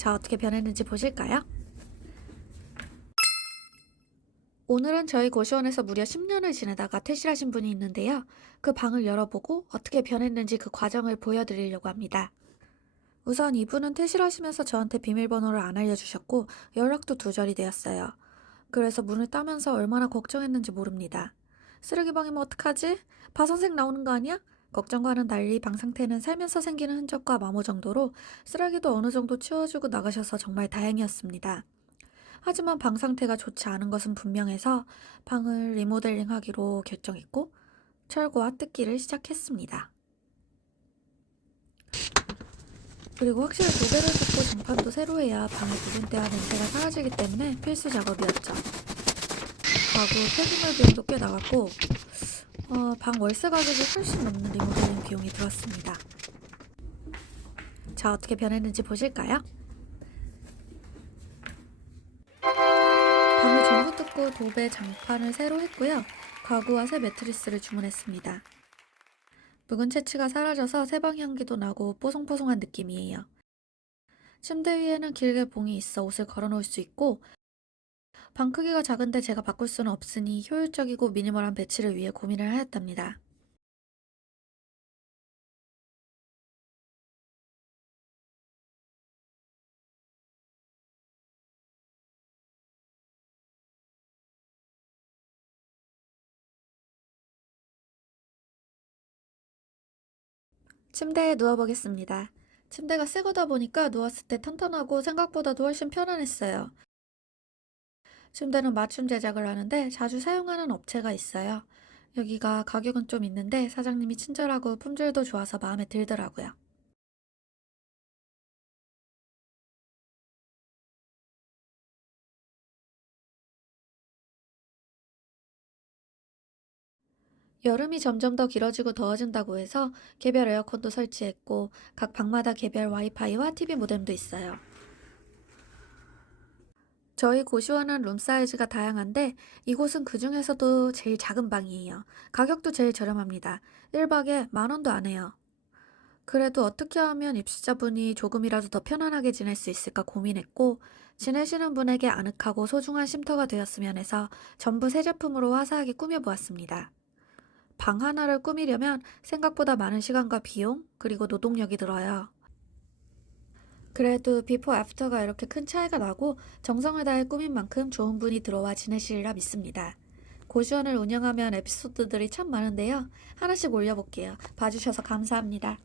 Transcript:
자, 어떻게 변했는지 보실까요? 오늘은 저희 고시원에서 무려 10년을 지내다가 퇴실하신 분이 있는데요. 그 방을 열어보고 어떻게 변했는지 그 과정을 보여드리려고 합니다. 우선 이분은 퇴실하시면서 저한테 비밀번호를 안 알려주셨고 연락도 두절이 되었어요. 그래서 문을 따면서 얼마나 걱정했는지 모릅니다. 쓰레기방이면 어떡하지? 바선생 나오는 거 아니야? 걱정과는 달리 방 상태는 살면서 생기는 흔적과 마모 정도로 쓰레기도 어느 정도 치워주고 나가셔서 정말 다행이었습니다. 하지만 방 상태가 좋지 않은 것은 분명해서 방을 리모델링 하기로 결정했고 철거와 뜯기를 시작했습니다. 그리고 확실히 도배를 뜯고 장판도 새로 해야 방의 부분대와 냄새가 사라지기 때문에 필수 작업이었죠. 가구 폐기물 비용도 꽤 나갔고 어, 방 월세 가격이 훨씬 넘는 리모델링 비용이 들었습니다. 자, 어떻게 변했는지 보실까요? 방을 전부 뜯고 도배 장판을 새로 했고요. 가구와 새 매트리스를 주문했습니다. 묵은 채취가 사라져서 새방 향기도 나고 뽀송뽀송한 느낌이에요. 침대 위에는 길게 봉이 있어 옷을 걸어 놓을 수 있고 방 크기가 작은데 제가 바꿀 수는 없으니 효율적이고 미니멀한 배치를 위해 고민을 하였답니다. 침대에 누워보겠습니다. 침대가 새 거다 보니까 누웠을 때 튼튼하고 생각보다도 훨씬 편안했어요. 침대는 맞춤 제작을 하는데 자주 사용하는 업체가 있어요. 여기가 가격은 좀 있는데 사장님이 친절하고 품질도 좋아서 마음에 들더라고요. 여름이 점점 더 길어지고 더워진다고 해서 개별 에어컨도 설치했고 각 방마다 개별 와이파이와 TV 모뎀도 있어요. 저희 고시원은 룸 사이즈가 다양한데 이곳은 그 중에서도 제일 작은 방이에요. 가격도 제일 저렴합니다. 1박에 만 원도 안 해요. 그래도 어떻게 하면 입주자분이 조금이라도 더 편안하게 지낼 수 있을까 고민했고 지내시는 분에게 아늑하고 소중한 쉼터가 되었으면 해서 전부 새 제품으로 화사하게 꾸며보았습니다. 방 하나를 꾸미려면 생각보다 많은 시간과 비용, 그리고 노동력이 들어요. 그래도 비포 애프터가 이렇게 큰 차이가 나고 정성을 다해 꾸민 만큼 좋은 분이 들어와 지내시리라 믿습니다. 고시원을 운영하면 에피소드들이 참 많은데요. 하나씩 올려볼게요. 봐주셔서 감사합니다.